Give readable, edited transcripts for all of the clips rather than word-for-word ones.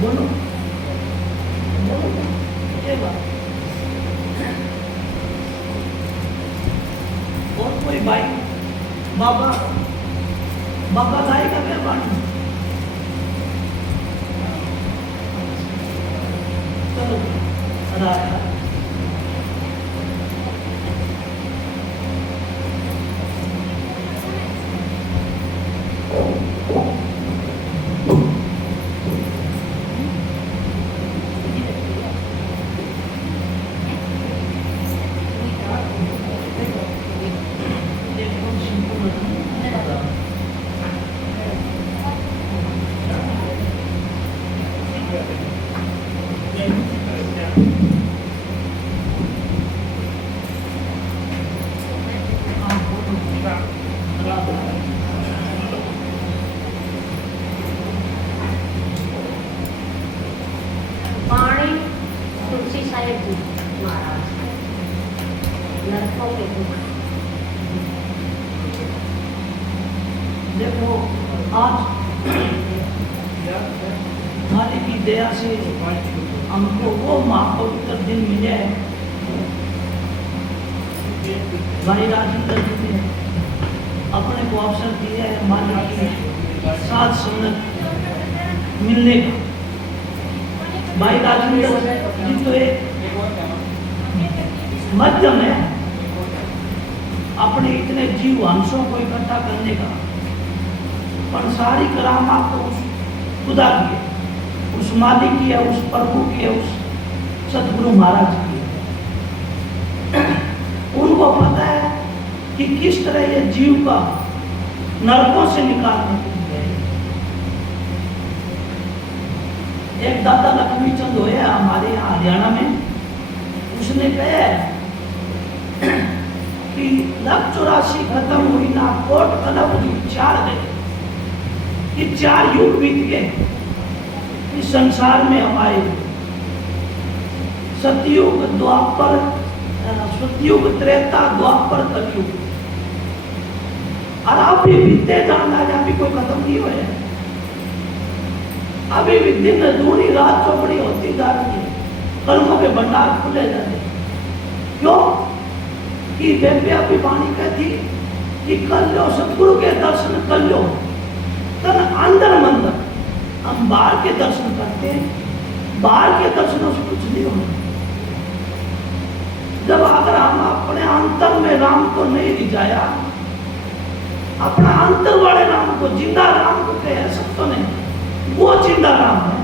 बोलो बोलो ये बात। और कोई भाई बाबा बाबा गाएगा क्या पानी? चलो राधा पाणी तुलसी साहेब जी महाराज लड़कों के दुख। देखो आज मालिक की दया से हमको वो महापवित्र दिन मिले हैं। भाई राजेंद्र जी ने अपने को अवसर दिया है मालिक की साथ संगत मिलने का। भाई राजेंद्र जी तो एक मध्यम है अपने इतने जीव अंशों को इकट्ठा करने का, पर सारी करामात तो उस खुदा की है, उस मालिक की है, उस प्रभु की है, उस सतगुरु महाराज की है। उनको पता है कि किस तरह ये जीव का नरकों से निकालने के लिए है। एक दादा लक्ष्मी चंद हुए हमारे यहाँ हरियाणा में, उसने कहा कि 84 खत्म हुई ना कोट कलब हुई, 4 गए, ये 4 युग बीत गए इस संसार में हमारे। सतयुग, द्वापर, सतयुग, त्रेता, द्वापर, कलयुग, और अभी बीते जाना अभी कोई खत्म नहीं हुआ है। अभी भी दिन दूनी रात चौपड़ी होती जा रही है, कर्मों के भंडार खुले जा रहे। क्यों कि व्यापी वाणी कहती कि कर लो सतगुरु के दर्शन कर लो तन अंदर मंदर। हम बाहर के दर्शन करते हैं, बाहर के दर्शनों से कुछ नहीं होना। जब अगर हम अपने अंतर में राम को नहीं रिझाया, अपना अंतर वाले राम को, जिंदा राम को कह सकते नहीं, वो जिंदा राम है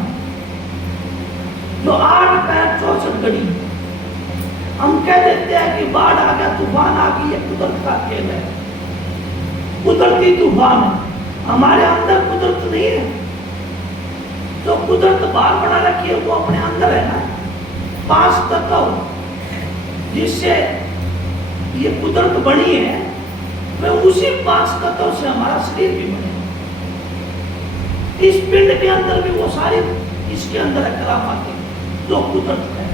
जो 8 पैर 64 घड़ी। हम कह देते हैं कि बाढ़ आ गया, तूफान आ गई, ये कुदरत का खेल है, कुदरती तूफान है। हमारे अंदर कुदरत नहीं है, जो कुदरत बाहर बना रखी है वो अपने अंदर है ना। 5 तत्व जिससे ये कुदरत बनी है, मैं उसी 5 तत्वों से हमारा शरीर भी बने। इस पिंड के अंदर भी वो सारी इसके अंदर है करामाती जो कुदरत है।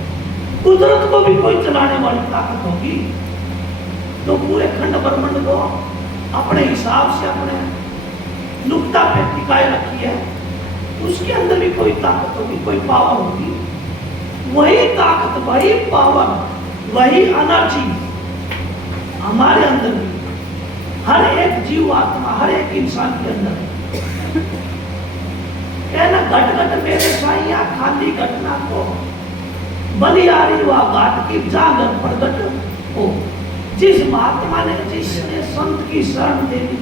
कुदरत को भी कोई चलाने वाली ताकत होगी जो पूरे खंड ब्रह्मांड को अपने हिसाब से अपने नुक्ता पे टिकाए रखी है। उसके अंदर भी कोई ताकत होगी, कोई पावर होगी। वही ताकत, वही पावर, वही एनर्जी हमारे अंदर भी, हर एक जीव आत्मा, हर एक इंसान के अंदर है। कहना घट घट मेरे साइया खाली घटना को बलियारी व घाट की जागर प्रगट हो। जिस महात्मा ने, जिसने संत की शरण दे दी,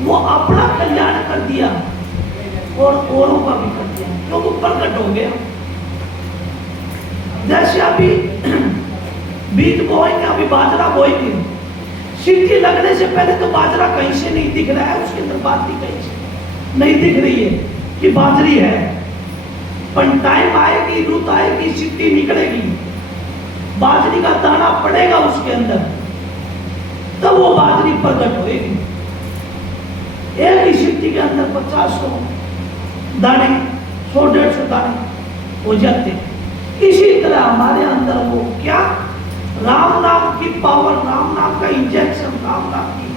वो अपना कल्याण कर दिया और औरों का भी कर दिया, क्योंकि प्रकट हो गया। जैसे अभी बीज बोएंगे, अभी बाजरा बोएंगे, सीटी लगने से पहले तो बाजरा कहीं से नहीं दिख रहा है, उसके अंदर बाती कहीं से नहीं दिख रही है कि बाजरी है। पर टाइम आएगी, रुत आएगी, सीटी निकलेगी, बाजरी का दाना पड़ेगा उसके अंदर, तब वो बाजरी प्रकट होएगी। एक ही सीटी के अंदर 50-100 दाने, 100-150 दाने हो जाते। इसी तरह हमारे अंदर वो क्या, राम नाम की पावर, राम नाम का इंजेक्शन, राम नाम की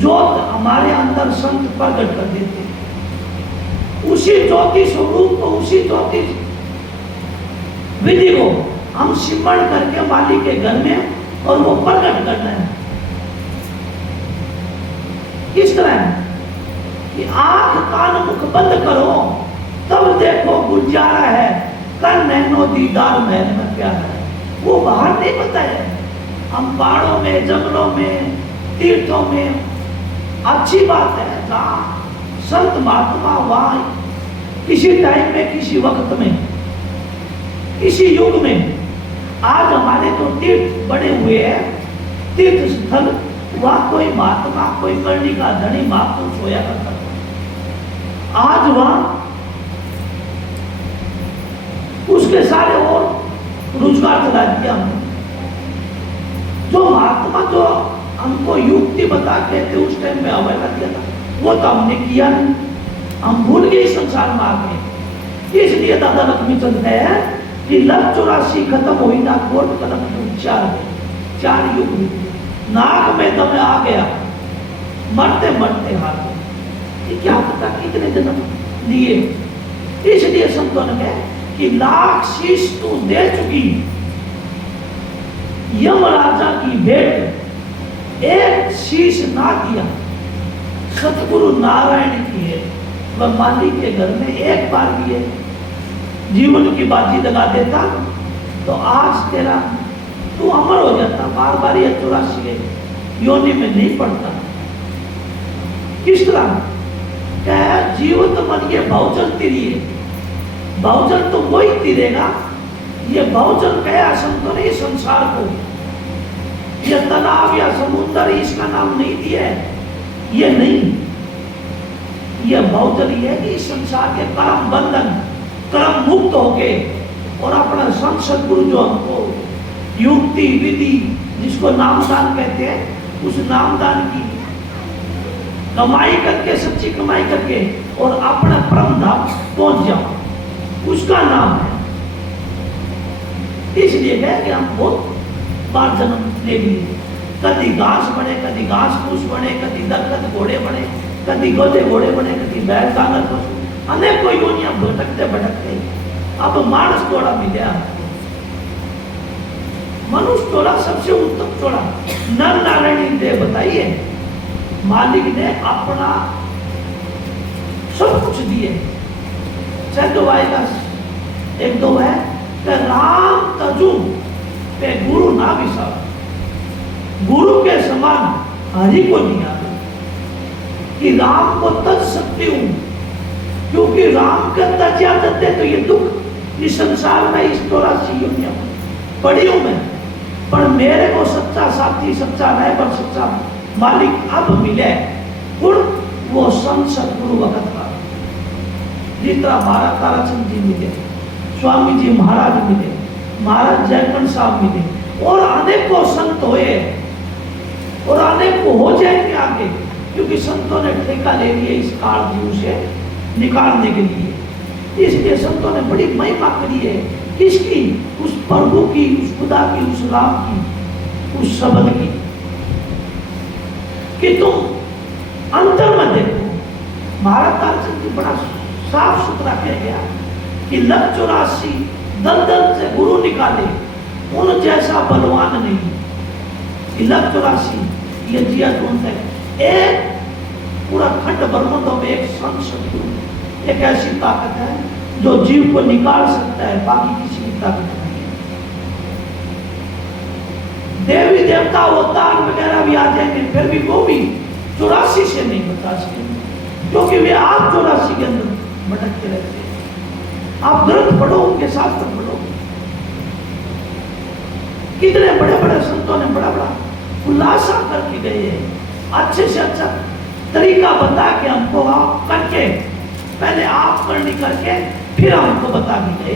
जोत हमारे अंदर संत प्रकट कर देते। उसी ज्योति स्वरूप को, उसी ज्योति विधि को हम सिमरण करके मालिक के घर में और वो प्रकट करना है। किस तरह कि आंख कान मुख बंद करो तब देखो गुजारा है, कर नैनो दीदार महल में प्यारा है। वो बाहर नहीं बताया, हम पहाड़ों में, जंगलों में, तीर्थों में, अच्छी बात है जहाँ संत महात्मा, वहाँ किसी टाइम में, किसी वक्त में, किसी युग में, आज हमारे तो तीर्थ बने हुए हैं, तीर्थ स्थल, वहाँ कोई महात्मा, कोई करनी का धनी महापुरुष होया करता था। आज वहाँ उसके सारे और रोजगार चला दिया हमने। जो महात्मा जो हमको युक्ति बता के थे उस टाइम में अवहेला किया था, वो तो हमने किया नहीं, हम भूल गए संसार में आ गए। इसलिए दादा लक्ष्मीचंद है कि लग 84 खत्म हुई ना, कोट कलम चार युग हुए, नाक में दम आ गया, मरते मरते हार गए। क्या पता कितने जन्म लिए। इसलिए संतों ने कहा कि लाख शीश तू दे चुकी, यमराजा की भेंट एक शीश ना दिया। सतगुरु नारायण की है, वह मालिक के घर में एक बार भी है जीवन की बाजी लगा देता तो आज तेरा तू अमर हो जाता, बार बार ये 84 योनि में नहीं पड़ता। किस तरह क्या जीवित मन ये भवजल तिरिए, भवजल तो वही तिरेगा। ये भवजल कया संतों ने संसार को, ये तालाब या समुद्र इसका नाम नहीं दिया है, ये नहीं, ये भवजल ये है कि संसार के कर्म बंधन, कर्म मुक्त होके और अपना संत सद्गुरु जो हमको युक्ति विधि जिसको नामदान कहते हैं, उस नामदान की कमाई करके, सच्ची कमाई करके और अपना परम धाम पहुंच जाओ, उसका नाम है। इसलिए है कि हम बहुत बार जन्म ले लिए, कभी घास बने, कभी घास फूस बने, कभी दरकत घोड़े बने, कभी गधे घोड़े बने, कभी बैल कानर पशु, अनेकों योनियां भटकते भटकते अब मानस घोड़ा मिला। मनुष्य चोला सबसे उत्तम चोला, नर नारायणी देव बताइए, मालिक ने अपना सब कुछ दिए। चाहे दो आएगा, एक दो है कि राम तजु पे गुरु ना विसार, गुरु के समान हरि को नहीं आता कि राम को तज सकती हूं, क्योंकि राम का तजा देते तो ये दुख इस संसार में, इस 84 योनियों पड़ी हूं मैं, पर मेरे को सच्चा साथी, सच्चा रायबर, सच्चा मालिक अब मिले। और वो संत सतगुरु वक्त का जितना महाराज ताराचंद जी मिले, स्वामी जी महाराज मिले, महाराज जयकंठ साहब मिले और अनेकों संत हुए और अनेकों हो जाएंगे आगे, क्योंकि संतों ने ठेका ले लिया इस काल जीव से निकालने के लिए। इसलिए संतों ने बड़ी महिमा करी है किसकी, उस प्रभु की, उस खुदा की, उस राम की, उस शब्द की, कि तुम अंतर में देखो। महाराज ताराचंद जी बड़ा साफ सुथरा कह गया कि लग 84 दलदल से गुरु निकाले, उन जैसा बलवान नहीं। लग 84 ये जिया ढूंढते एक पूरा खंड ब्रह्मांडों में एक संत सद्गुरु, एक ऐसी ताकत है जो जीव को निकाल सकता है, बाकी किसी की ताकत नहीं है। देवी देवता अवतार वगैरह भी आ जाएंगे, फिर भी वो भी 84 से नहीं बचा सकेंगे, क्योंकि वे आप 84 के अंदर भटकते रहते हैं। आप ग्रंथ पढ़ो, उनके शास्त्र पढ़ो, कितने बड़े बड़े संतों ने बड़ा बड़ा खुलासा करके गए हैं, अच्छे से अच्छा तरीका बता के हमको आप करके, पहले आप करनी करके फिर हमको बता दी गए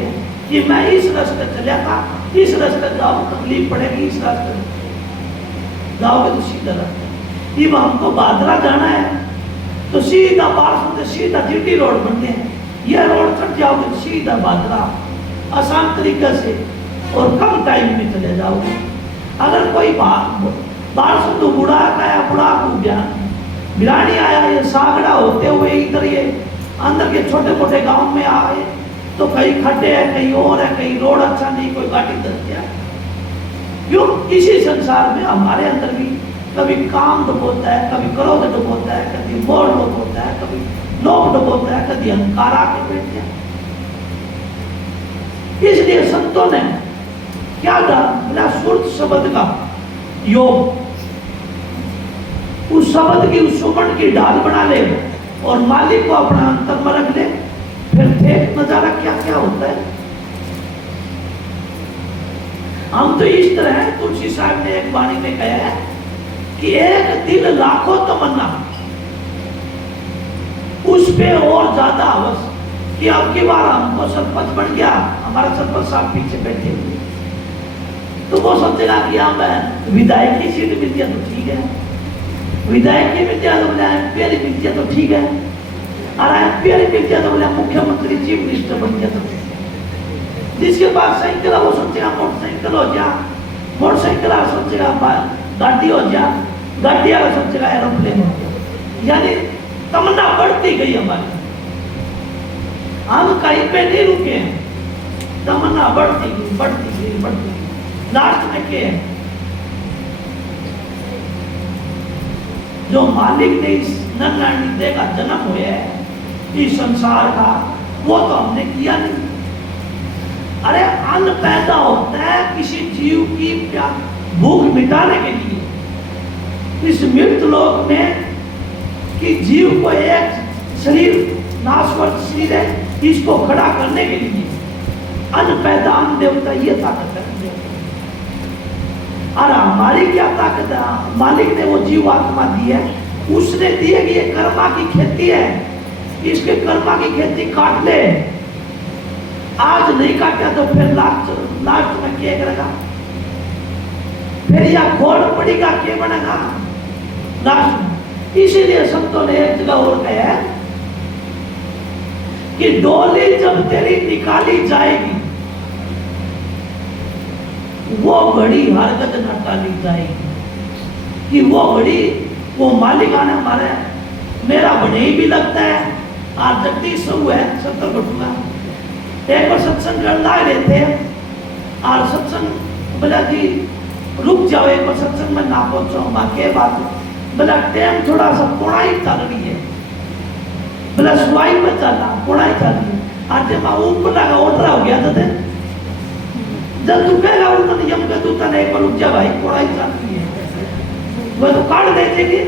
कि मैं इस रास्ते चला था, इस रास्ते जाओ तकलीफ पड़ेगी, इस रास्ते जाओगे तो सीधा रास्ता। जब हमको बादरा जाना है तो सीधा पार्श्व से सीधा जीटी रोड बनते हैं, यह रोड चढ़ जाओगे तो सीधा बादरा, आसान तरीके से और कम टाइम में चले जाओगे। अगर कोई बाहर से तो बुढ़ा आया, बुढ़ा को ज्ञान बिरानी आया, ये सागड़ा होते हुए इधर ये अंदर के छोटे मोटे गांव में आए तो कहीं खड्डे है, कहीं और है, कहीं रोड अच्छा नहीं, कोई गाड़ी दस गया। क्यों? इसी संसार में हमारे अंदर भी कभी काम डुबोता है, कभी क्रोध डुबोता है, कभी मोह डुबोता है, कभी लोभ डुबोता है, कभी अहंकार आके बैठते हैं। इसलिए संतों ने क्या था? बोला सुरत शब्द का योग, उस शब्द की, उस सुमन की ढाल बना ले और मालिक को अपना अंतर में रख ले, फिर देख नजारा क्या क्या होता है। हम तो इस तरह है, तुलसी साहब ने एक वाणी में कहा है कि एक दिल लाखों तमन्ना, उस पे और ज्यादा अवश्य कि अब की बार हमको सरपंच बन गया, हमारा सरपंच साहब पीछे बैठे हुए, तो वो सोचेगा कि हम विधायक की सीट मिल गया तो ठीक है, विधायक की मिल गया तो बोले एमपीआर मिल गया तो ठीक है, और एमपीआर मिल गया तो बोले मुख्यमंत्री चीफ मिनिस्टर बन गया तो ठीक है। जिसके पास साइकिल है वो सोचेगा मोटरसाइकिल हो जा, मोटरसाइकिल वाला सोचेगा गाड़ी हो जा, गाड़ी वाला सोचेगा एरोप्लेन हो जा। यानी तमन्ना बढ़ती गई हमारी, हम कहीं पे नहीं रुके हैं, तमन्ना बढ़ती गई, बढ़ती गई, बढ़ती गई। लास्ट में क्या है? जो मालिक ने इस नर-नारी का जन्म हुआ है इस संसार का, वो तो हमने किया नहीं। अरे अन्न पैदा होता है किसी जीव की भूख मिटाने के लिए। इस मृत लोक में कि जीव को एक शरीर नाशवंत शरीर है, इसको खड़ा करने के लिए अन्न पैदा, अन्न देवता ये ताकत है। और हमारी क्या ताकत है? मालिक ने वो जीव आत्मा दी है, उसने दी है कि ये कर्मा की खेती है, इसके कर्मा की खेती काट ले। आज नहीं काटा तो फिर लास्ट में क्या करेगा? फिर या खोड़ पड़ेगा, क्या बनेगा लास्ट में? इसीलिए संतों ने एक जगह और कहा है कि डोली जब तेरी निकाली जाएगी, वो घड़ी हरकत न टाली जाएगी। कि वो घड़ी वो मालिक आने हमारे, मेरा बड़े भी लगता है। आज जगदीश सब है सत्तर बटूगा, एक बार सत्संग करना रहे थे और सत्संग बोला कि रुक जाओ, एक बार सत्संग में ना पहुंचो, के बात बोला टाइम थोड़ा सा पुणा ही चल रही है, बोला सुवाई में चलना पुणा ही चल रही है। आज जब ऊपर लगा ऑर्डर हो गया था, जब तू कहेगा उन्होंने नियम का तू तने एक बार रुक जा भाई, पुणा ही चल रही है, वह तो काट देंगे।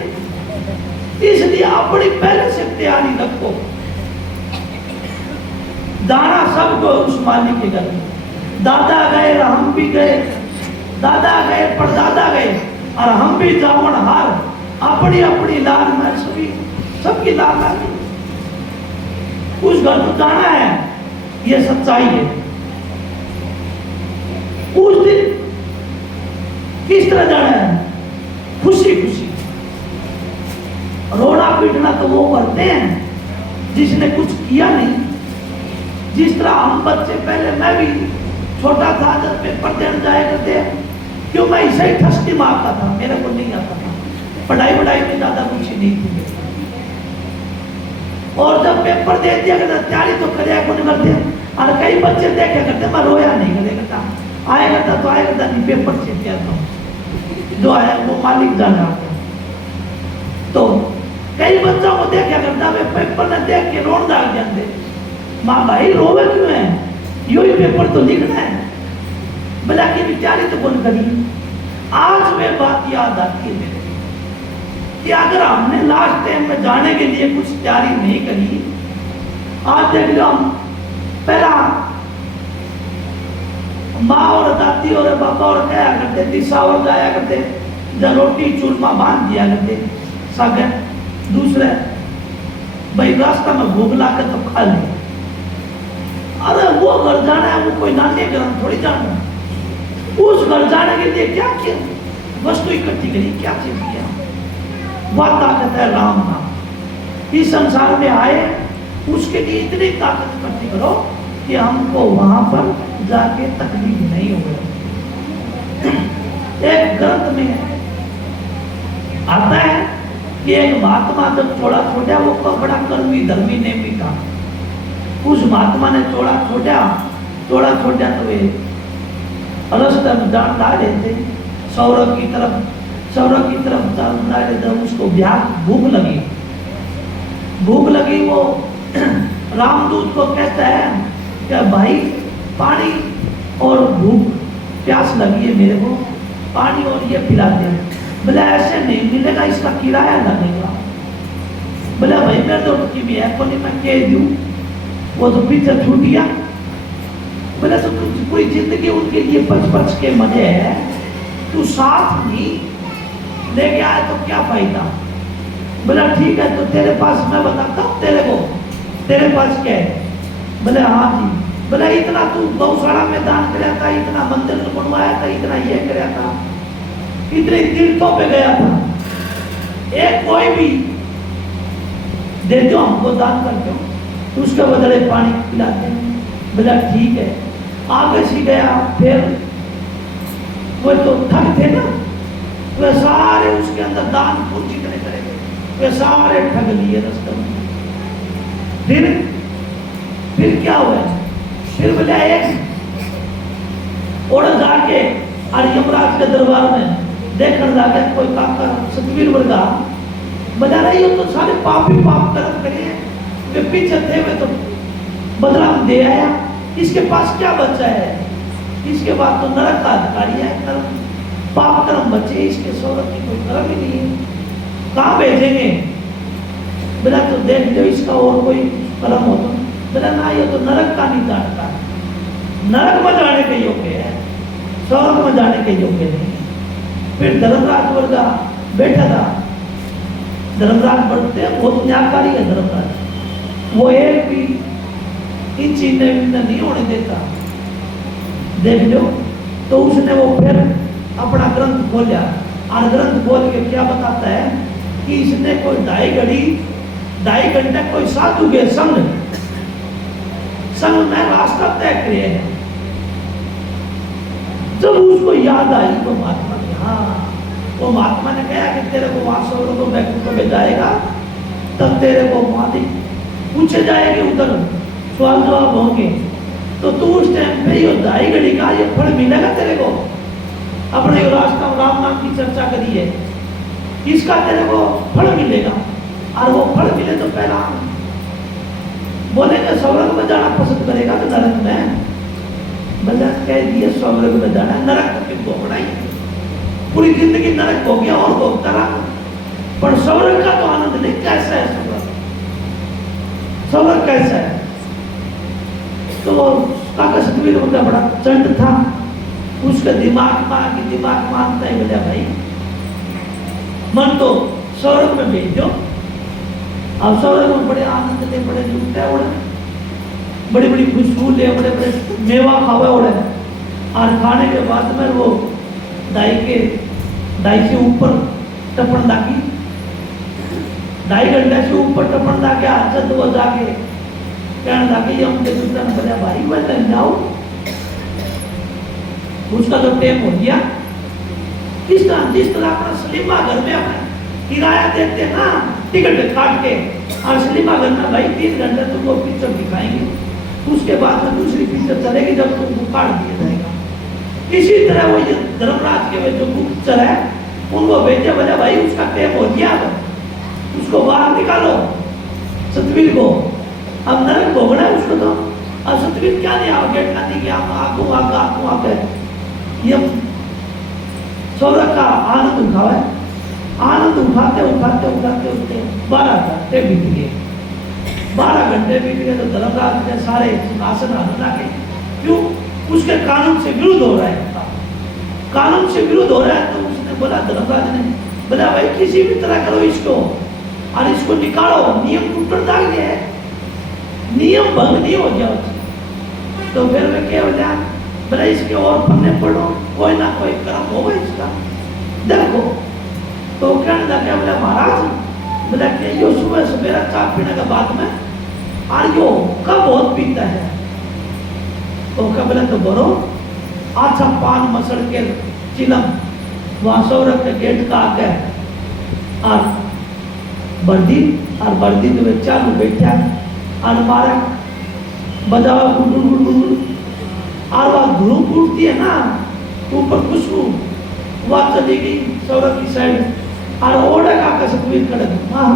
इसलिए अपनी पहले से तैयारी रखो। दाना सबको उस मालिक के घर में, दादा गए हम भी गए, दादा गए परदादा गए और हम भी जावन हार, अपनी अपनी लाल में सभी सबकी लाल आ गई। उस घर को जाना है, ये सच्चाई है। उस दिन किस तरह जाना है? खुशी खुशी। रोना पीटना तो वो करते हैं जिसने कुछ किया नहीं। जिस तरह हम बच्चे, पहले मैं भी छोटा था जब पेपर देने जाया करते, क्यों मैं इसे ही ठस्की मारता था, मेरे को नहीं आता था, पढ़ाई में ज्यादा रुचि नहीं थी। और जब पेपर दे दिया करता तैयारी तो करे को नहीं करते, और कई बच्चे देखे करते मैं रोया नहीं करे करता, आया करता तो आया करता नहीं, पेपर से क्या जो है वो मालिक जाना। तो कई बच्चों को देखा करता वे पेपर ने देख के रोन डाल जाते, माँ भाई रोवे क्यों है, यो ही पेपर तो लिखना है, बोला कि बेचारी तो कौन करी। आज वे बात याद आती है मेरे कि अगर हमने लास्ट टाइम में जाने के लिए कुछ तैयारी नहीं करी, आज देख लो हम पहला माँ और दादी और पापा और क्या करते, दिशा और जाया करते, जब रोटी चूरमा बांध दिया करते सागर, दूसरे भाई रास्ता में भूख ला कर तो खा ले। अरे वो घर जाना है, वो कोई नानी घर थोड़ी जाना है। उस घर जाने के लिए क्या किया? वस्तु इकट्ठी करी, क्या चीज किया? वह ताकत है राम नाम। इस संसार में आए उसके लिए इतनी ताकत इकट्ठी करो कि हमको वहां पर जाके तकलीफ नहीं हो। एक ग्रंथ में आता है कि एक महात्मा जब चोला छोड़ा वो बड़ा कर्मी धर्मी नेमी था। उस महात्मा ने चोला छोड़ा तो वे रास्ते में जान ला रहे थे सौरभ की तरफ जान ला रहे थे। उसको भूख लगी वो रामदूत को कहता है कि भाई पानी और भूख प्यास लगी है मेरे को, पानी और ये पिला दे। बोले ऐसे नहीं मिलेगा, इसका किराया लगेगा। बोले भाई मैं तो भी है को नहीं, मैं कह दूं वो तो पीछे छूट गया। बोले तो पूरी जिंदगी उनके लिए बच के मजे है, तू साथ नहीं लेके आए तो क्या फायदा। बोला ठीक है तो तेरे पास मैं बताता हूँ तेरे पास क्या है। बोले हाँ जी। बोले इतना तू गौशाला में दान कराया था, इतना मंदिर बनवाया था, इतना ये कराया था, इतने तीर्थों पे गया था, एक कोई भी दे दो हमको दान करके, तो उसके बदले पानी पिलाते हैं। बोला ठीक है। आगे से गया, फिर वो तो ठग थे ना, वे सारे उसके अंदर दान पुण्य जितने करेंगे वे सारे ठग लिए रास्ते में। फिर क्या हुआ, फिर बोले एक और जाके और यमराज के दरबार में देखकर जाके कोई काका सतवीर वर्गा बजा रही हो, तो सारे पाप ही पाप कर्म करे, वे पीछे थे वे तो बदला दे आया, इसके पास क्या बचा है, इसके बाद तो नरक का अधिकारी है, कर्म पाप कर्म बचे, इसके सौरभ की कोई कर्म ही नहीं है, कहाँ भेजेंगे। बोला तो देख लो इसका और कोई कर्म हो तो। बोला ना ये तो नरक का नहीं जानता, नरक में जाने के योग्य है, स्वर्ग में जाने के योग्य नहीं। फिर धर्मराज वर्गा बैठा था, धर्मराज बढ़ते बहुत न्यायकारी है धर्मराज, वो एक भी इंची नहीं होने देता, देख लो। तो उसने वो फिर अपना ग्रंथ खोला और ग्रंथ खोल के क्या बताता है कि इसने कोई ढाई घंटे कोई साधु के संग में रास्ता तय किए हैं। जब उसको याद आई तो महात्मा ने, हाँ वो महात्मा ने कहा कि तेरे को वहां सौ लोगों को भेजाएगा, तब तेरे को वहां पूछे जाएंगे, उधर सवाल जवाब होंगे, तो तू उस टाइम पे ये 2.5 घड़ी का ये फल मिलेगा तेरे को। अपने रास्ता राम नाम की चर्चा करी है, इसका तेरे को फल मिलेगा, और वो फल मिले तो पहला बोलेंगे स्वर्ग में जाना पसंद करेगा तो नरक में। बोला कह दिए स्वर्ग में जाना, नरक तो फिर भोगना ही, पूरी जिंदगी नरक हो गया और भोगता रहा, पर स्वर्ग का तो आनंद नहीं। कैसा है स्वर्ग कैसा है। तो काका सतवीर का बड़ा चंड था, उसके दिमाग मानता है, बोला भाई मन तो स्वर्ग में भेज दो। अब स्वर्ग में बड़े आनंद ले, बड़े लूटे उड़े, बड़ी बड़ी खुशबू ले, बड़े बड़े मेवा खावे उड़े, और खाने के बाद में वो दाई से ऊपर टपन दागी, 2.5 घंटे से ऊपर टपन दागे आचत वो जाके कहने लगे हम दूसरा ने बोला भाई मैं लग जाऊं, उसका तो टेम हो गया। जिस तरह अपना सलीमा घर में अपना किराया देते ना टिकट काट के, और सलीमा घर में भाई 3 घंटे तुमको पिक्चर दिखाएंगे, उसके बाद में दूसरी पिक्चर चलेगी जब तुमको काट दिया जाएगा। इसी तरह वो धर्मराज के जो गुप्तचर है उनको भेजे, बोले भाई उसका टेम हो गया, उसको बाहर निकालो सतवीर को, अब नरक भोगना है उसको। तो अब सतवीर क्या नहीं आओ गेट नहीं कि हम आगे ये स्वर्ग का आनंद उठावा है। आनंद उठाते 12 घंटे बीत गए। 12 घंटे बीत गए तो धर्मराज ने सारे सिंहासन हटा के, क्यों उसके कानून से विरुद्ध हो रहा है, कानून से विरुद्ध हो रहा है। तो उसने बोला, धर्मराज ने बोला भाई किसी भी तरह करो इसको और इसको निकालो, नियम टूट डाल गया है, नियम भंग नहीं हो गया। तो फिर वे क्या हो जाए, बोला इसके और पन्ने पढ़ो, कोई ना कोई कर्म होगा इसका, देखो। तो कहने लगा, बोला महाराज, बोला कि यो सुबह सवेरा चाय पीने के बाद में और यो कब बहुत पीता है। तो क्या बोला, तो बरो अच्छा पान मसड़ के चिलम वहां सौरभ के गेट का आगे और बर्दी और बर्दी में चालू बैठा और मारा बजावा गुड़ और वह धूप उठती है ना ऊपर खुशबू वह चली गई सौरभ की साइड और ओढ़ा का कसम कड़क हाँ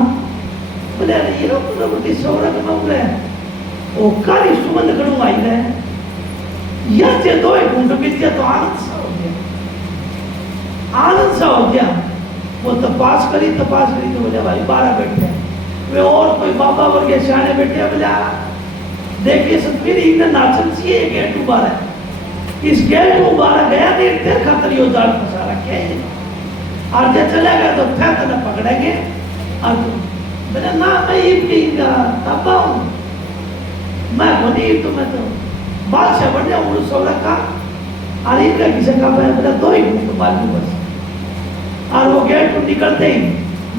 बोले अरे ये लोग तो बड़ी सौरभ में उड़ रहे ओ कारी सुगंध कड़ू आई रहे यह जे दो एक घंटे बीत गया तो आनंद सा हो गया वो तपास करी तो बोले भाई 12 बैठ गए वे और कोई बाबा वर्गे सियाने बैठे बोले देखिए सतवीर इधर नाचन सी है गेट उबारा है इस गेट उबारा गया देर तेर खातर यो जाल फंसा रखे है और जब चला गया तो फिर तने पकड़ेंगे और बोले ना मैं ये इनका तब्बा हूँ मैं बोली तो मैं तो बादशाह बन जाऊँ सौरा का और इनका किसी का बोला 2 ही घंटे बाद बस और वो गेट पर निकलते ही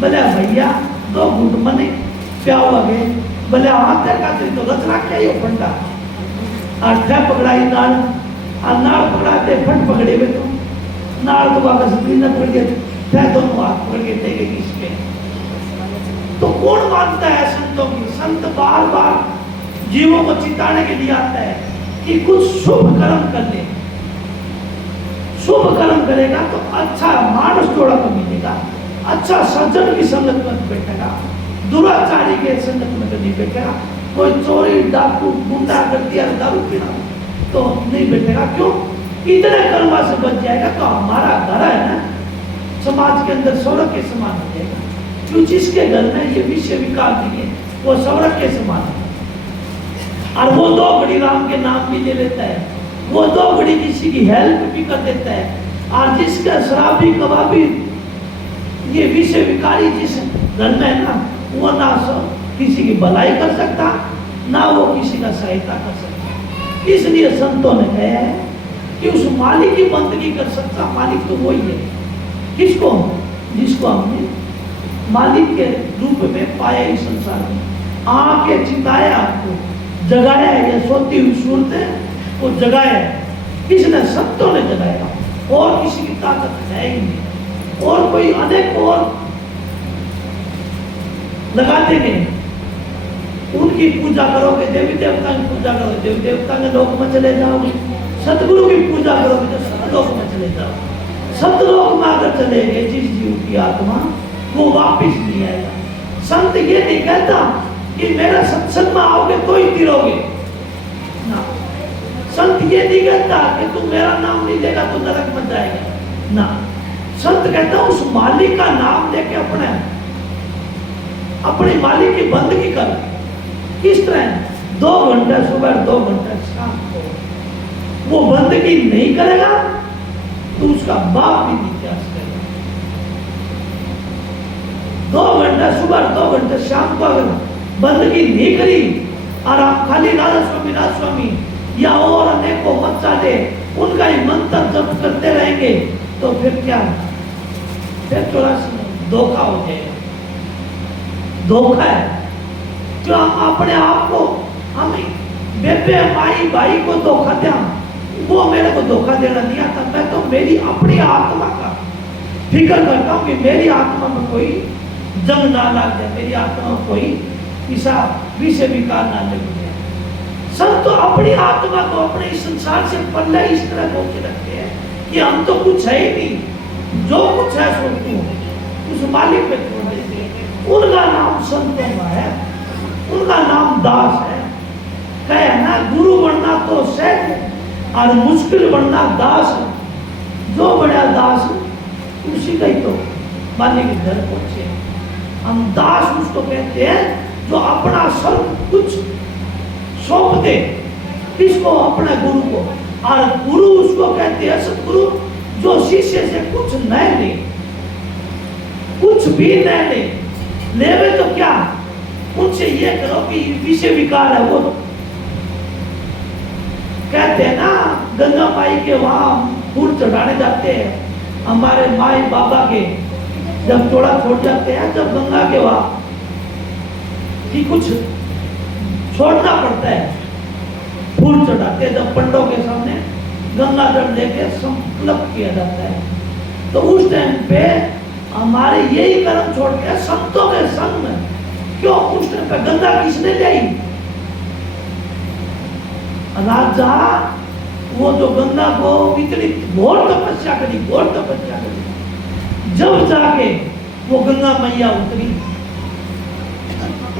बोले भैया 2 घंटे मने क्या हुआ गए बोले हाथ का तो रच रखे यो फंडा और फिर पकड़ाई नाल और नाल पकड़ाते फट पकड़े हुए तो नाल तो वापस पीना पड़ गया फिर दोनों हाथ पकड़ के देखे किसके तो कौन मानता है संतों की संत बार बार जीवों को चिताने के लिए आता है कि कुछ शुभ कर्म कर ले शुभ कर्म करेगा तो अच्छा मानस जोड़ा को मिलेगा अच्छा सज्जन की संगत में बैठेगा दुराचारी के संगत में नहीं बैठेगा कोई चोरी डाकू गुंडा कर दिया दारू पीना तो नहीं बैठेगा क्यों इतने कर्मा से बच जाएगा तो हमारा घर है ना समाज के अंदर सौरभ के समान हो जाएगा क्यों जिसके घर में ये विषय विकार नहीं है वो सौरभ के समान है और वो 2 घड़ी राम के नाम भी ले लेता है वो 2 घड़ी किसी की हेल्प भी कर देता है और जिसका शराबी कबाबी ये विषय विकारी जिस घर में है ना वो ना किसी की भलाई कर सकता ना वो किसी का सहायता कर सकता इसलिए संतों ने कहा है कि उस मालिक की बंदगी कर सकता मालिक तो वही है किसको जिसको हमने मालिक के रूप में पाया इस संसार में आके चिताया आपको जगाया है या सोती हुई सूरतें को जगाया किसने संतों ने जगाया और किसी की ताकत है ही नहीं और कोई अनेक और लगा देंगे उनकी पूजा करोगे देवी देवता की पूजा करोगे देवी देवता के लोक में चले जाओगे सतगुरु की पूजा करोगे तो सतलोक में चले जाओगे सतलोक में अगर चले गए जिस जीव की आत्मा वो वापिस नहीं आएगा संत ये नहीं कहता कि मेरा सत्संग में आओगे तो ही गिरोगे ना संत ये नहीं कहता कि तुम मेरा नाम नहीं लेगा तो नरक में जाएगा ना संत कहता उस मालिक का नाम लेके अपने मालिक की बंदगी कर किस तरह 2 घंटे सुबह 2 घंटे शाम को वो बंदगी नहीं करेगा तो उसका बाप भी नहीं त्याग करेगा 2 घंटे सुबह 2 घंटे शाम को अगर बंदगी नहीं करी और आप खाली राधा स्वामी या और अनेकों मत चाले उनका ही मंत्र जप करते रहेंगे तो फिर क्या फिर 84 धोखा हो जाएगा धोखा है जो हम अपने आप को हम बेबे माई भाई को धोखा दिया वो मेरे को धोखा देना नहीं आता मैं तो मेरी अपनी आत्मा का फिक्र करता हूँ कि मेरी आत्मा में कोई जंग ना लग जाए मेरी आत्मा में कोई ऐसा विषय विकार ना लग जाए सब तो अपनी आत्मा को अपने इस संसार से पल्ले इस तरह धोके रखते हैं कि हम तो कुछ है ही नहीं जो कुछ है सो तू उस मालिक पे छोड़ देते हैं उनका नाम संतों का है उनका नाम दास है कहे ना गुरु बनना तो सेठ है और मुश्किल बनना दास है जो बड़ा दास उसी का ही तो मालिक के घर पहुंचे हम दास उसको कहते हैं जो अपना सब कुछ सौंप दे किसको अपने गुरु को और गुरु उसको कहते हैं सतगुरु जो शिष्य से कुछ न ले कुछ भी न ले लेवे तो क्या उनसे ये करो कि विषय विकार है वो कहते हैं ना गंगा माई के वहां फूल चढ़ाने जाते हैं हमारे माई बाबा के जब थोड़ा छोड़ जाते हैं जब गंगा के वहां कि कुछ छोड़ना पड़ता है फूल चढ़ाते हैं जब पंडों के सामने गंगा जल लेके संकल्प किया जाता है तो उस टाइम पे हमारे यही कर्म छोड़ के संतों के संग में क्यों उठने पे गंगा किसने लाई? राजा वो जो गंगा को इतनी घोर तपस्या करी, घोर तपस्या करी, जब जाके वो गंगा मैया उतरी,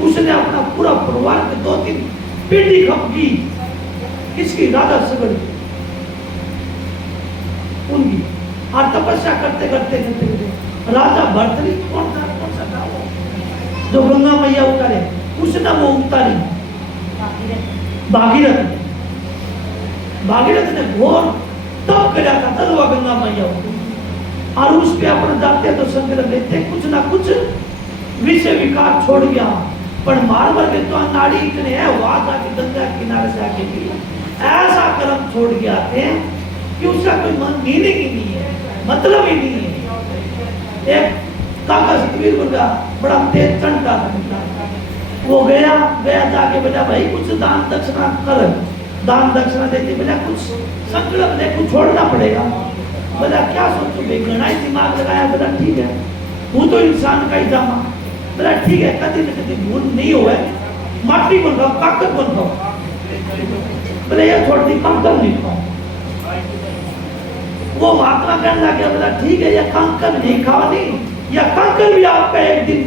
उसने अपना पूरा परिवार के 2-3 पीढ़ी खप की। किसकी? राजा सगड़ उनकी। और तपस्या करते करते करते करते राजा भरतरी कौन था? कौन सा था वो जो गंगा मैया उतारे? उसने वो उतारी भागीरथ। भागीरथ ने घोर तप किया था, तब वो गंगा मैया उतरी। और उस पे अपने जाते तो संकल्प लेते कुछ ना कुछ विषय विकार छोड़ गया, पर मारवर के तो नाड़ी इतने है, वहां जाके गंगा किनारे से आके भी ऐसा कर्म छोड़ के आते हैं कि उसका कोई मीनिंग ही नहीं है, मतलब ही नहीं है। एक काका सतवीर बन बड़ा तेज चंटा था, वो गया जाके बोला भाई कुछ दान दक्षिणा कर, दान दक्षिणा देते बोला कुछ संकल्प ले, कुछ छोड़ना पड़ेगा। बोला क्या सोचो भाई, घना ही दिमाग लगाया। बोला ठीक है, वो तो इंसान का ही जामा। बोला ठीक है, कभी न कभी भूल नहीं हुआ, माटी बन रहा, काकर बन रहा। बोले ये छोड़ दी, कंकर नहीं खाओ। वो महात्मा कहने लगे, बोला ठीक है, ये कंकर नहीं खाओ नहीं, या कंकर भी आपका एक दिन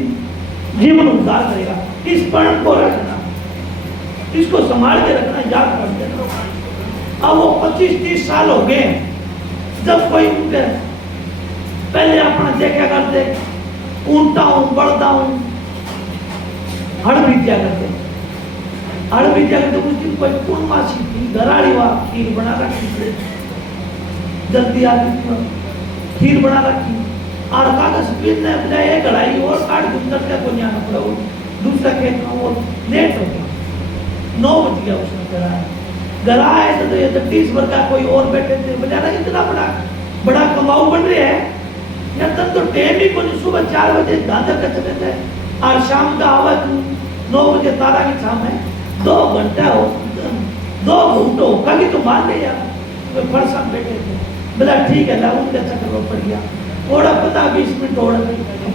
जीवन उद्धार करेगा। इस पर्ण को रखना, इसको संभाल के रखना, याद कर देना। अब वो 25-30 साल हो गए, जब कोई उनके पहले अपना देखा करते, ऊंटा हूं, बढ़ता हूं, हड़ विद्या करते, हड़ विद्या करते। उस दिन कोई पूर्णमासी थी, घराड़ी हुआ, खीर बना रखी, जल्दी आ गई, खीर बना रखी। और कागज पीर ने अपना एक कढ़ाई और काट गुंदर का को जाना पड़ा, वो दूसरा खेत में वो लेट हो गया, 9 बज गया। उसने घर आए तो ये 30 वर्ष का कोई और बैठे थे, बेचारा इतना बड़ा कमाऊ बन रहे हैं यार, तब तो टाइम ही कोई, सुबह 4 बजे दादा का चले थे और शाम का आवा 9 बजे तारा की छाव में 2 घंटा हो, 2 घंटों कभी तो मान ले यार। कोई फरसान बैठे थे, बोला ठीक है ला, उनके चक्कर में पड़ गया, थोड़ा 15-20 मिनट और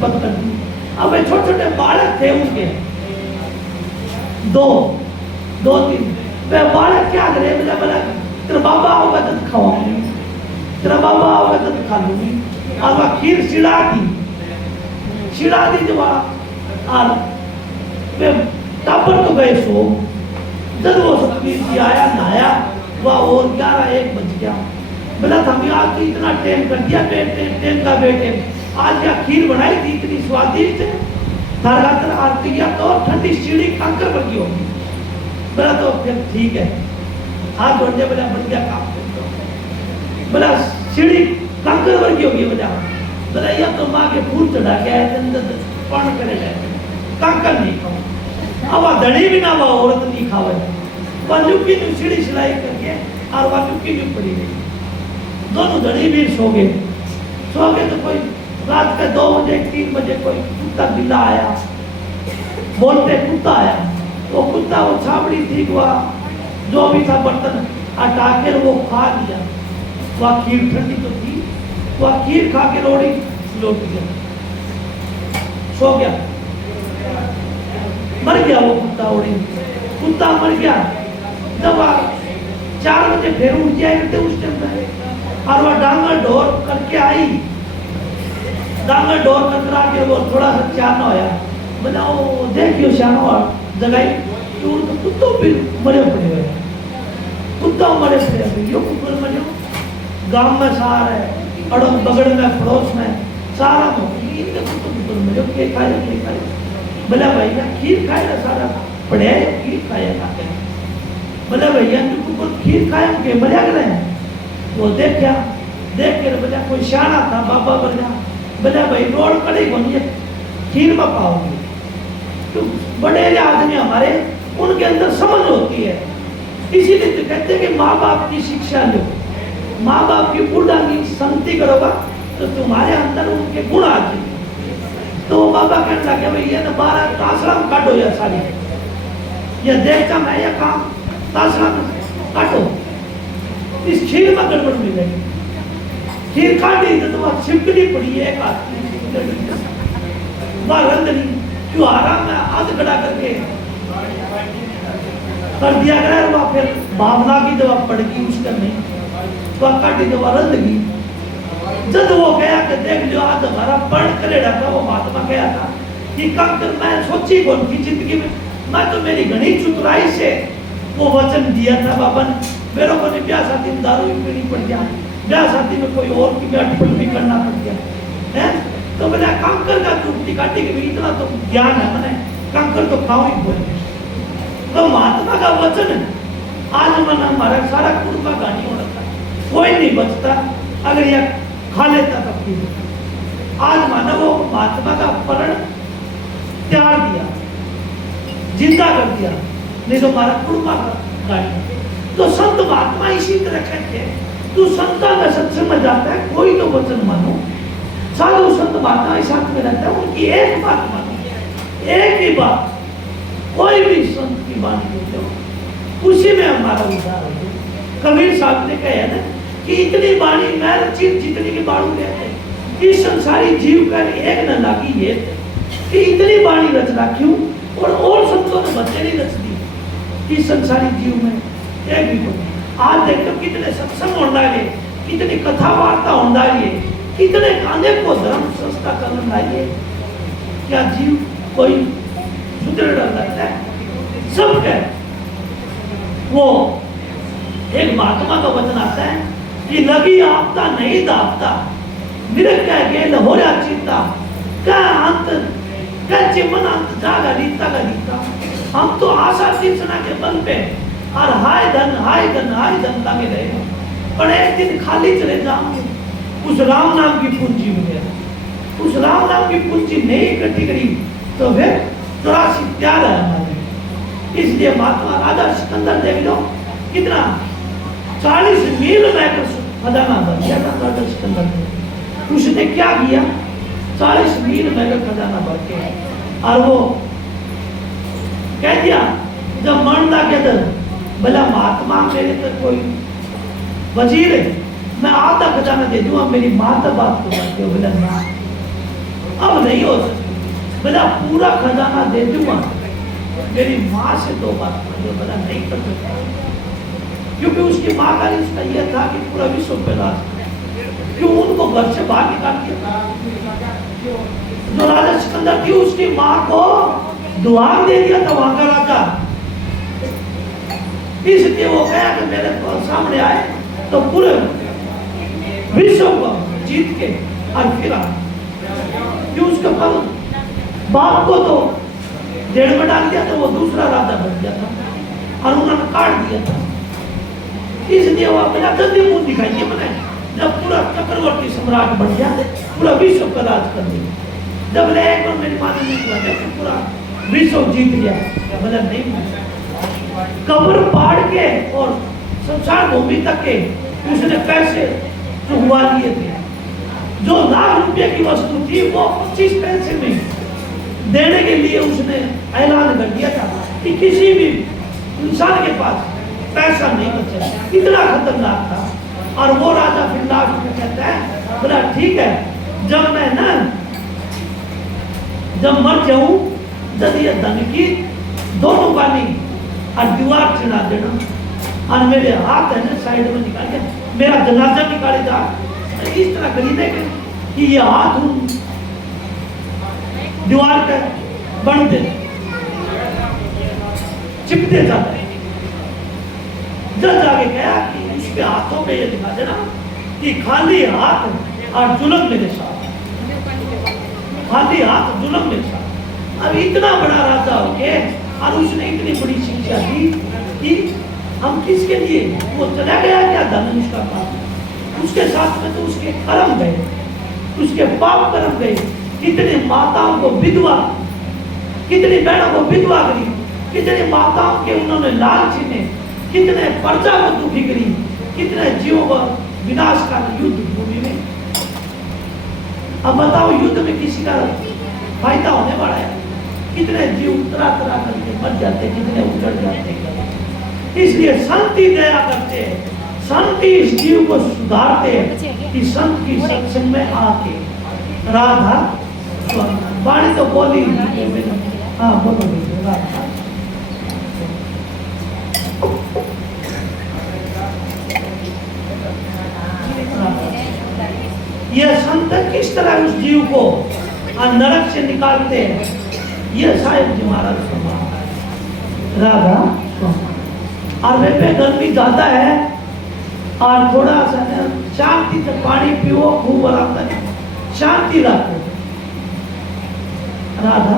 बंद कर दी। अब छोटे-छोटे बालक थे उनके, 2-3 वे बालक क्या करे, बोला तेरा बाबा आओगा तो खवाऊंगी, तेरा बाबा आओगा तो खा लूंगी। और वह खीर छिड़ा दी जो और वे टापर तो गए सो। जब वो सतवीर जी आया, नहाया, वह और 11-1 बज गया। बोला था मैं आज तो इतना टाइम कर दिया, टाइम का बेटे आज क्या खीर बनाई थी इतनी स्वादिष्ट, थारा आरती किया तो ठंडी सीढ़ी कंकर बन होगी। बोला तो फिर ठीक है, हाथ जोड़ दिया, बोला बन गया काम। बोला सीढ़ी कंकर वर्गी होगी। बोला या तो माँ के फूल चढ़ा के आए पर्ण करे गए, कंकर नहीं खाओ। अब धड़ी भी ना वो औरत नहीं खावे, वह सीढ़ी सिलाई करके और वह चुपकी भी पड़ी गई। दोनों धड़ी भी सो गए तो कोई रात के 2 बजे 3 बजे कोई कुत्ता बिल्ला आया, बोलते कुत्ता आया। वो कुत्ता वो छाबड़ी थी, जो भी था बर्तन हटा के वो खा लिया। वह खीर ठंडी तो थी, वह खीर खा के रोड़ी लौट गया, सो गया, मर गया वो कुत्ता। कुत्ता मर गया। जब 4 बजे फिर उठ जाएंगे उस टाइम पे, और वह डांगर ढोर करके आई, डांगर ढोर करके आके वो थोड़ा सा चाना होया। बोला वो देखियो शानो जगाई तो कुत्तों भी मरे पड़े हुए, कुत्ता मरे पड़े हुए, यो कुकुर मरे। गांव में सार है, अड़म बगड़ में पड़ोस में सारा इनके कुकुर मरे, के खाए। बोला भैया खीर खाए ना, सारा पड़े खीर खाए खाते हैं। बोला भैया कुकुर खीर खाए के मजा करे। वो देख के बोला कोई शाना था, बाबा बोला बोला भाई रोड कड़ी बनिए खीर में पाओगे। तो बड़े आदमी हमारे, उनके अंदर समझ होती है, इसीलिए तो कहते हैं कि माँ बाप की शिक्षा लो, माँ बाप की बुढ़ा की संगति करोगा तो तुम्हारे अंदर उनके गुण आ जाएंगे। तो बाबा कहने लगे भाई ये ना 12 तासराम काटो या सारी, ये देखता मैं ये काम तासराम काटो, इस खीर में गड़बड़ मिलेगी। खीर काटी तो वह छिपकली पड़ी है, एक वह रंधनी क्यों आराम में हाथ खड़ा करके कर दिया गया। वह फिर भावना की जब पड़गी उसके नहीं वह काटी जब रंधगी जब वो गया कि देख लियो आज हमारा पढ़ करेड़ा था। वो महात्मा गया था कि कंकर मैं सोची कौन की जिंदगी में मैं तो मेरी घनी चुतराई से वो वचन दिया था बाबा ने मेरे को नहीं ब्याह शादी में दारू भी पीनी पड़ गया ब्याह शादी में कोई और की अटपट भी करना पड़ गया है। तो मैंने कंकर का चुटकी काटी कि इतना तो ज्ञान है मैंने कंकर तो खाओ ही बोले। तो महात्मा का वचन आज मन हमारा सारा कुटुंब का गानी हो रखा है कोई नहीं बचता अगर यह खा लेता तब आज मानो वो महात्मा का परण त्याग दिया जिंदा कर दिया नहीं तो हमारा कुटुंब का गाड़ी। तो संत महात्मा इसी तरह कहते हैं तू संता का सत्संग में जाता है कोई तो वचन मानो। साधु संत महात्मा इस साथ में रहता है उनकी एक बात मानो एक ही बात कोई भी संत की बात बोलते हो उसी में हमारा उद्धार हो। कबीर साहब ने कहा ना कि इतनी बाणी मैं चीज जितनी की बाणू कहते हैं कि संसारी जीव कर एक न लागी ये कि इतनी बाणी रचना क्यों और संतों ने बच्चे नहीं रच दी कि संसारी जीव में एक भी कोई। आज देखो कितने सत्संग होने लगे कितनी कथा वार्ता होने लगी कितने गाने को धर्म संस्था करने लगे क्या जीव कोई सुदृढ़ लगता है सब कह वो एक महात्मा का वचन आता है कि लगी आपता नहीं दापता निरख कह गेल हो रहा चिंता क्या अंत क्या चिमन अंत जागा रीता का रीता। हम तो आशा तीसना के बल पे और हाय धन लगे रहे पर एक दिन खाली चले जाओगे उस राम नाम की पूंजी में उस राम नाम की पूंजी नहीं इकट्ठी करी तो फिर 84 प्यार है हमारे। इसलिए महात्मा राजा सिकंदर देख लो कितना 40 मील में खजाना भर दिया था राजा सिकंदर ने। उसने क्या किया 40 मील में खजाना भर के और वो कह दिया जब मरना कहते भला महात्मा मेरे तो कोई वजीर है मैं आधा खजाना दे दूंगा मेरी माँ तो बात को करते हो बोला ना अब नहीं हो सकती बोला पूरा खजाना दे दूंगा मेरी माँ से 2 बात कर दो बोला नहीं कर सकता क्योंकि उसकी माँ का रिश्ता यह था कि पूरा विश्व पे राज क्यों उनको घर से बाहर निकाल दिया जो राजा सिकंदर थी उसकी माँ को दुआर दे दिया था वहां का राजा। इसलिए वो गया कि मेरे सामने आए तो पूरे विश्व को जीत के और फिर क्यों उसके पर बाप को तो जेल में डाल दिया था वो दूसरा राजा बन गया था और उन्होंने काट दिया था। इसलिए वो मेरा जल्दी मुंह दिखाइए मैंने जब पूरा चक्रवर्ती सम्राट बन गया पूरा विश्व का राज कर दिया जब ले एक बार मेरी माँ ने नहीं किया पूरा विश्व जीत गया बोला नहीं कब्र पाड़ के और संसार भूमि तक के उसने पैसे चुकवा लिए थे जो ₹1,00,000 की वस्तु थी वो 25 पैसे में देने के लिए उसने ऐलान कर दिया था कि किसी भी इंसान के पास पैसा नहीं बचा इतना खतरनाक था। और वो राजा फिर लास्ट में कहता है बोला ठीक है जब मैं ना जब मर जाऊं जब ये धन की दोनों गानी और दीवार चढ़ा देना और मेरे हाथ है ना साइड में निकाल के मेरा जनाजा निकाले जा इस तरह करीने कि ये हाथ दीवार पे बन दे चिपते जाते जज आगे गया कि उसके हाथों में ये दिखा देना कि खाली हाथ और जुल्म मेरे साथ खाली हाथ जुल्म मेरे साथ। अब इतना बड़ा राजा हो के और उसने इतनी बड़ी शिक्षा दी कि हम किसके लिए वो चला गया क्या धन उसका पाप उसके साथ में तो उसके कर्म गए उसके पाप कर्म गए। कितनी माताओं को विधवा कितनी बहनों को विधवा करी कितनी माताओं के उन्होंने लाल छीने कितने प्रजा को दुखी करी कितने जीवों को विनाश का युद्ध भूमि में। अब बताओ युद्ध में किसी का फायदा होने वाला है कितने जीव तरह तरह करके मर जाते कितने उजड़ जाते। इसलिए संत ही दया करते हैं संत ही इस जीव को सुधारते हैं कि संत की सत्संग में आके राधा बाणी तो बोली। हाँ बोलो राधा। ये संत किस तरह उस जीव को नरक से निकालते हैं, ये साहिब जी महाराज सुना राधा। और वे पे गर्मी ज्यादा है और थोड़ा सा शांति से पानी पियो, खूब आराम है, शांति रखो राधा।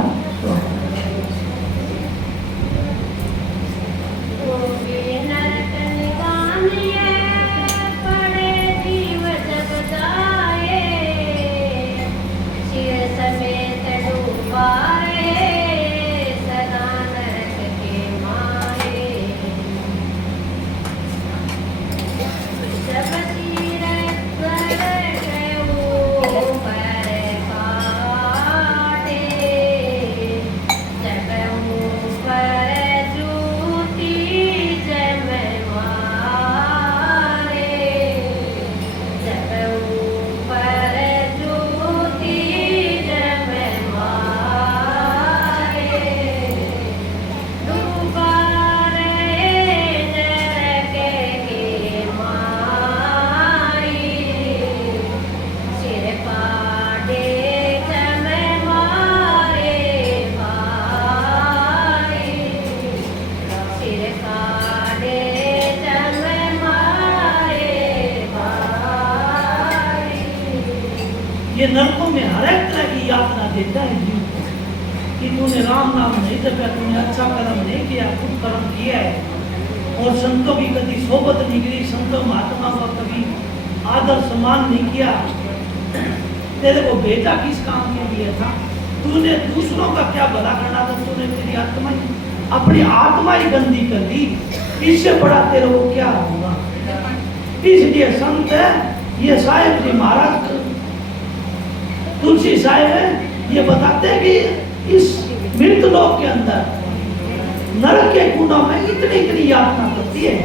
ये नरकों में हर एक तरह की यातना देता है जीव को कि तूने राम नाम नहीं जपा, तूने अच्छा कर्म नहीं किया, कुछ कर्म किया है और संतों की कभी सोबत नहीं करी, संतों महात्मा का कभी आदर सम्मान नहीं किया, तेरे को भेजा किस काम के लिए था, तूने दूसरों का क्या भला करना था, तूने तेरी अपनी आत्मा ही गंदी कर दी, इससे बड़ा तेरे को क्या होगा। इसलिए संत है ये साहिब जी महाराज तुलसी साहिब है, ये बताते हैं कि इस मृत लोक के अंदर नरक के कुंडों में इतनी इतनी यातना करती है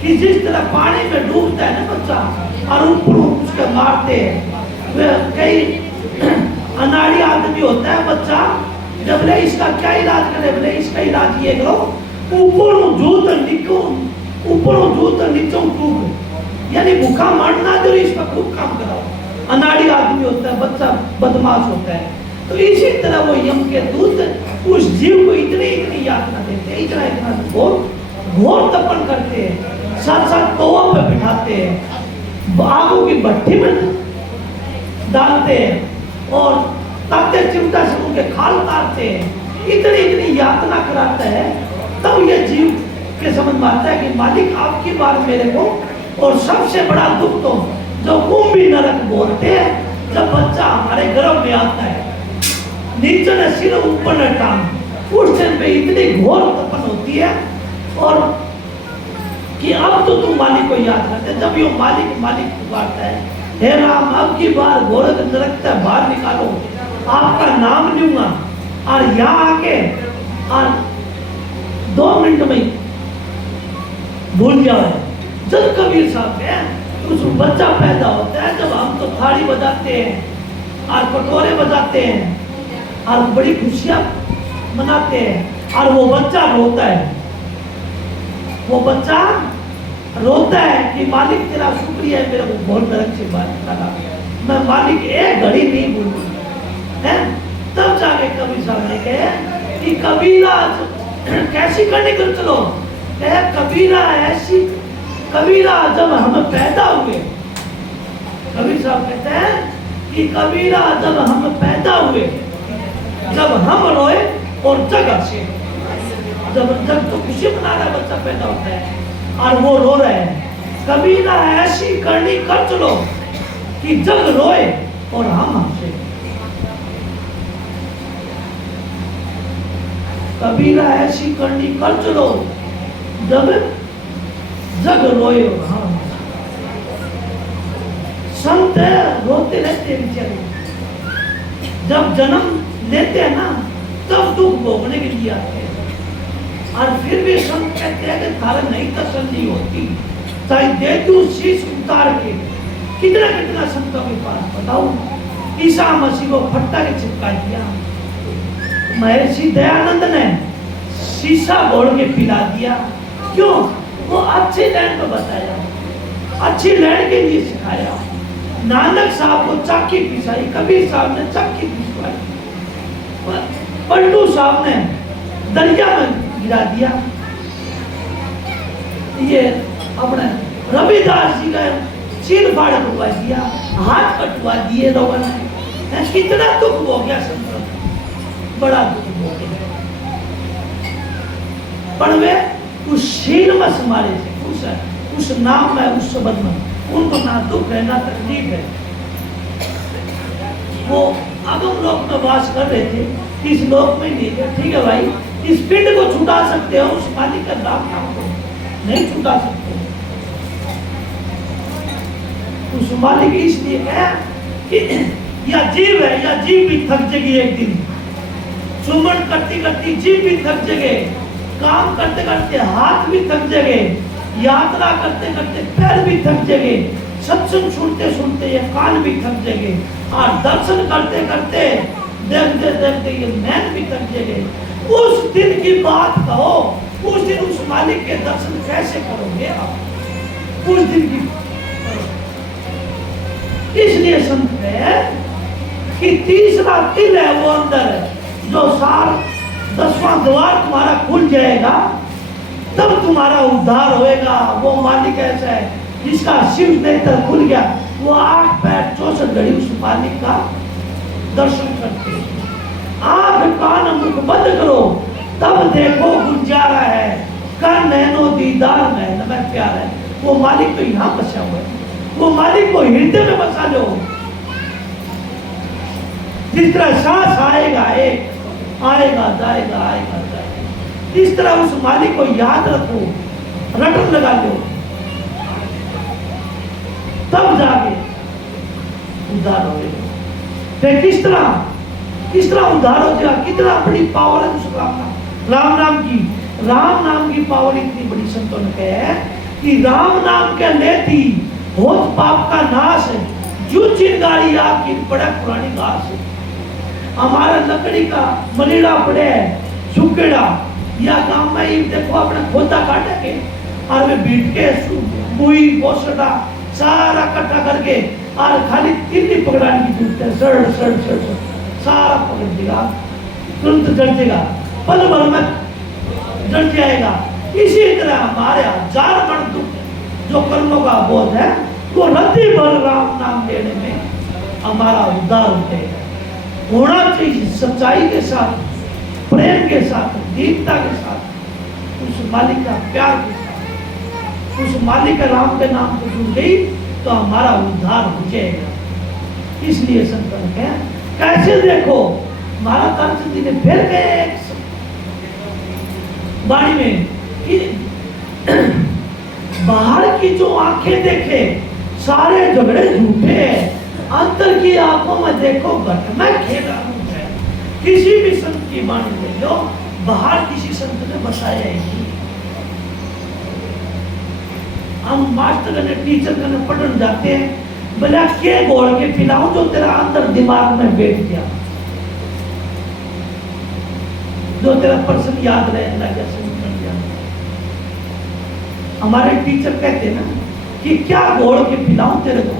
कि जिस तरह पानी में डूबता है ना बच्चा और ऊपर उसके मारते हैं, वे कई अनाड़ी आदमी होता है बच्चा, जब ले इसका क्या इलाज करे, बोले इसका इलाज ये करो ऊपर जूत नीचे टूक, यानी भूखा मरना जो इसका खूब काम कराओ। अनाड़ी आदमी होता है, बच्चा बदमाश होता है, तो इसी तरह वो यम के दूत उस जीव को इतनी इतनी यातना देते हैं, इतना इतना घोर तपन करते हैं, साथ साथ तवा पे बिठाते हैं, आगों की भट्टी में डालते हैं और ताकते चिमटा से उनके खाल उतारते हैं, इतनी इतनी यातना कराता है। तब ये जीव के समझ में आता है कि मालिक आपकी बार मेरे को, और सबसे बड़ा दुख तो जो कुंभी नरक बोलते हैं, जब बच्चा हमारे गर्भ में आता है, नीचे न सिर ऊपर न टांग, उस टाइम पे इतनी घोर तपन होती है और कि अब तो तुम मालिक को याद करते, जब ये मालिक पुकारता है, हे राम अब की बार घोर नरक से बाहर निकालो, आपका नाम लूंगा, और यहाँ आके और 2 मिनट में भूल जाओ। जब कबीर साहब है उस बच्चा पैदा होता है, जब हम तो थाली बजाते हैं और कटोरे बजाते हैं और बड़ी खुशियां मनाते हैं, और वो बच्चा रोता है, वो बच्चा रोता है कि मालिक तेरा शुक्रिया है, मेरे को बहुत नरक से बाहर निकाला, मैं मालिक एक घड़ी नहीं भूलूं है। तब जाके कबीर साहब ने कहे कि कबीरा कैसी करने कर चलो, कहे कबीरा ऐसी, कबीरा जब हम पैदा हुए, कबीर साहब कहते हैं कि कबीरा जब हम पैदा हुए, जब हम रोए और जग हंसे, जब तो खुशी मना रहा है, बच्चा पैदा होता है और वो रो रहे हैं, कबीरा ऐसी करनी कर चलो कि जग रोए और हम हंसे, कबीरा ऐसी करनी कर चलो जब जग रोए और हम। संत रोते रहते हैं बेचारे, जब जन्म लेते हैं ना तब दुख भोगने के लिए आते हैं, और फिर भी संत कहते हैं कि थारा नहीं तसल्ली होती, चाहे दे दूं शीश उतार के, कितना कितना संतों के पास बताओ, ईसा मसीह को फट्टा के चिपका दिया। महर्षि दयानंद ने शीशा घोड़ के पिला दिया। क्यों? वो अच्छी लैंड को बताया, अच्छी लैंड के लिए सिखाया। नानक साहब को चाकी पिसाई, कबीर साहब ने चाकी पिसवाई, पलटू साहब ने दरिया में गिरा दिया। ये अपने रविदास जी का सिर फाड़ करवा दिया, हाथ कटवा दिए लोगों ने। कितना दुख हो गया संतों, बड़ा दुख हो गया। पर वे उस शील में समारे थे, उस नाम में, उस शब्द में उनको ना दुख है ना तकलीफ है। वो अगम लोक में वास कर रहे थे, इस लोक में नहीं थे। ठीक है भाई, इस पिंड को छुटा सकते हो, उस मालिक का नाम को नहीं छुटा सकते। उस मालिक इसलिए है कि या जीव है, या जीव भी थक जाएगी एक दिन। चुमन करती करती जीव भी थक जाएगी, काम करते करते हाथ भी थक जाएंगे, यात्रा करते करते पैर भी थक जाएंगे, सत्संग सुनते सुनते ये कान भी थक जाएंगे, और दर्शन करते करते देखते देखते ये नैन भी थक जाएंगे। उस दिन की बात कहो, उस दिन उस मालिक के दर्शन कैसे करोगे आप? उस दिन की इसलिए संत है कि तीसरा तिल है वो अंदर है, जो सार 10वां द्वार तुम्हारा खुल जाएगा, तब तुम्हारा उद्धार होएगा। वो मालिक ऐसा है जिसका शिव नेत्र खुल गया, वो 8 पैर 64 घड़ी उस मालिक का दर्शन करते हैं। आंख कान मुख बंद करो, तब देखो गुंजारा है, कर नैनो दीदार में नमः प्यार है। वो मालिक तो यहाँ बसा हुआ है, वो मालिक को हृदय में बसा लो। जिस तरह सांस आएगा, एक आएगा जाएगा, आएगा जाएगा, इस तरह उस मालिक को याद रखो, रटन लगा लो, तब जाके उद्धार होगा। फिर किस तरह उद्धार हो जाएगा? कितना बड़ी पावर है उस राम नाम की पावर इतनी बड़ी। संतों ने कहा है कि राम नाम के लेती होत पाप का नाश है, जो चिंगारी आपकी बड़ा पुरानी घास है। हमारा लकड़ी का मनीड़ा पड़े है, सुकेड़ा, या गांव में ही देखो अपने खोदा काटे के और वे बीट के बुई बोसड़ा सारा इकट्ठा करके और खाली तिल्ली पकड़ाने की जरूरत है। सड़ सड़ सड़ सड़ सारा पकड़ देगा, तुरंत जल जाएगा, पल भर में जल जाएगा। इसी तरह हमारे 1000 मन दुख जो कर्मों का बोध है, वो रत्ती भर राम नाम लेने में हमारा उद्धार होना चाहिए। सच्चाई के साथ, प्रेम के साथ, दीनता के साथ, उस मालिक का प्यार के साथ, उस मालिक के राम के नाम को जुड़ गई तो हमारा उद्धार हो जाएगा। इसलिए संतन है कैसे देखो, महाराज तारचंद जी ने फिर गए वाणी में कि बाहर की जो आंखें देखे सारे झगड़े झूठे हैं, अंतर की आंखों में देखो घट में खेला है। किसी भी संत की वाणी ले लो, बाहर किसी संत ने बताया ही नहीं। हम मास्टर ने टीचर ने पढ़ने जाते हैं, बोला के गोल के पिलाऊं जो तेरा अंदर दिमाग में बैठ गया, जो तेरा पर्सन याद रहे अल्लाह के संग कर दिया। हमारे टीचर कहते हैं ना कि क्या घोड़ के पिलाऊं तेरे को,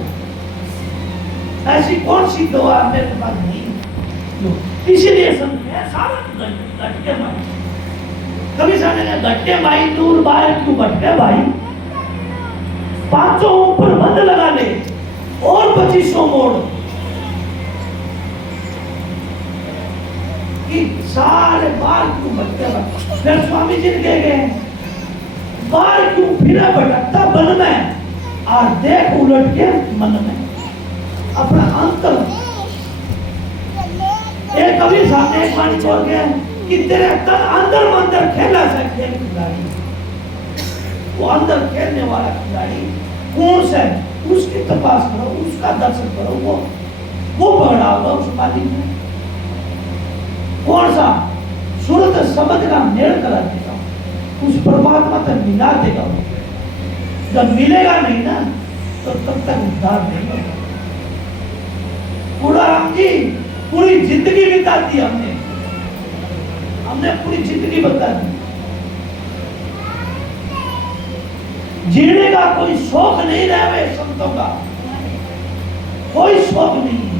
ऐसी कौन सी दवा मेरे पास नहीं। इसीलिए समझे सारा घटके माई, कभी समझे घटके माई दूर बाहर क्यों भटके भाई, 500 ऊपर बंद लगा ले और 2500 मोड़ कि सारे बाहर क्यों भटके। फिर स्वामी जी कह गए बाहर क्यों फिरा भटकता बन में, और देख उलट के मन में अपना अंतर। एक कभी सामने एक वाणी बोल गया कि तेरे तन अंदर मंदर खेला सा खेल खिलाड़ी, वो अंदर खेलने वाला खिलाड़ी कौन सा है, उसकी तपास करो, उसका दर्शन करो, वो पकड़ा होगा उस मालिक ने। कौन सा सूरत शब्द का मेल करा देगा, उस परमात्मा तक मिला देगा। जब मिलेगा नहीं ना तो तब तक उद्धार नहीं होगा। राम जी पूरी जिंदगी बिता दी हमने पूरी जिंदगी बता दी। जीने का कोई शौक नहीं रहा है संतों का, कोई शौक नहीं है।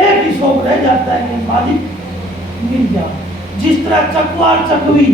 एक ही शौक रह जाता है कि मालिक मिल जाओ। जिस तरह चकवार चकवी